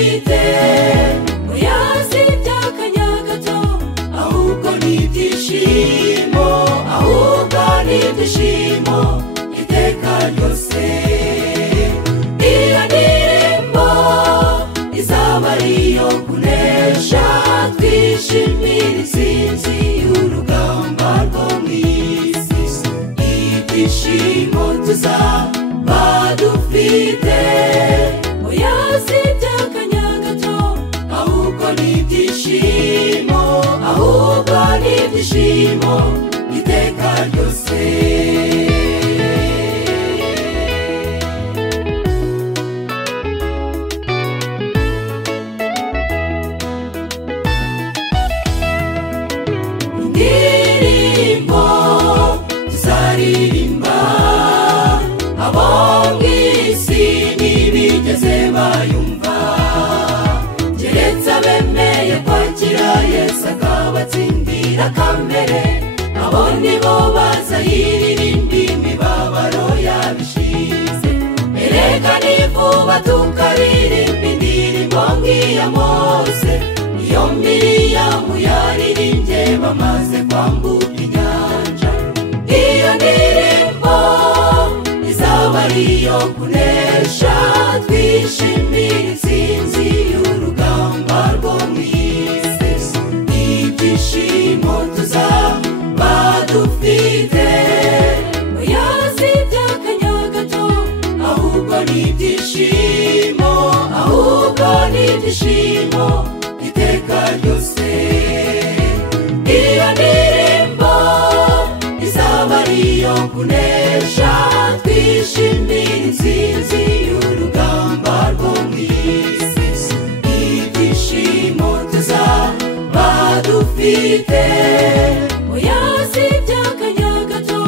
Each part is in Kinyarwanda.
badufite oya si iby'akanya gato ahubwo ni ibyishimo ahubwo ni ibyishimo iteka ryose iyo ndirimbo izaba ariyo kunesha twishimira intsinzi y'urugamba rwo mw'isi ibyishimo tuzaba dufite oya si iby'akanya gato ahubwo ni ibyishimo ahubwo ni ibyishimo iteka ryose indirimbo tuzaririmba abo mw'isi ntibigeze bayumva keretse abemeye kwakira Yesu akabatsindira kamere abo nibo bazayiririmba imibabaro yabishize erega ni vuba tukaririmba indirimbo nk'iya Mose iyo Miriyamu yaririmbye bamaze kwambuka inyanja iyo ndirimbo izaba ariyo kunesha twishimira intsinzi y'urugamba rwo mw'isi ibyishimo tuzaba dufite oya si iby'akanya gato ahubwo ni ibyishimo ahubwo ni ibyishimo iteka ryose iyo ndirimbo izaba ariyo kunesha twishimira intsinzi y'urugamba rwo mw'isi ibyishimo tuzaba dufite oya si iby'akanya gato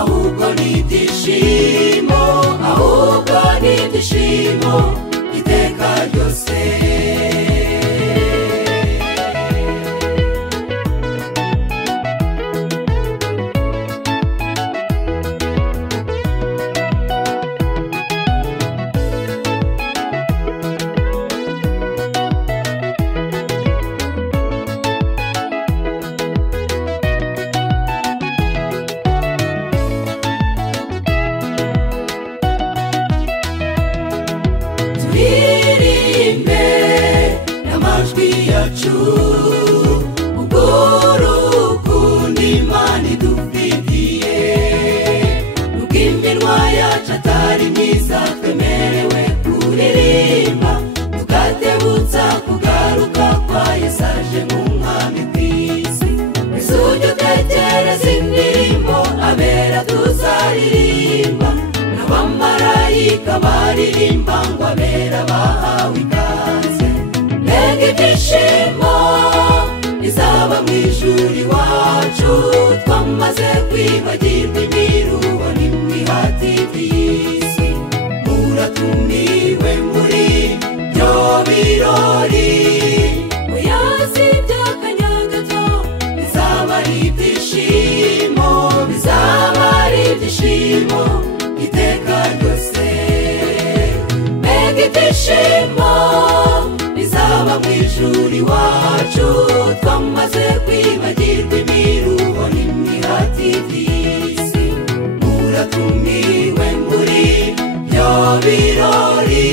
ahubwo ni ibyishimo ahubwo ni ibyishimo iteka ryose turirimbe n'amajwi yacu ubwo urukundo Imana idufitiye nubwo iminwa yacu atari myiza twemerewe kuririmba tugatebutsa kugaruka kwa Yesu aje nk'umwami kw'isi mbese ujya utekereza indirimbo abera tuzaririmba n'abamarayika baririmba ngo abera bahawe ikaze mbega ibyishimo bizaba mu ijuru iwacu twamaze kwibagirwa imiruho n'imihati by'isi muratumiwe muri byo birori oya si iby'akanya gato bizaba ari ibyishimo bizaba ari ibyishimo iteka ryose mbega ibyishimo bizaba mu ijuru iwacu twamaze kwibagirwa imiruho n'imihati by'isi muratumiwe muri byo birori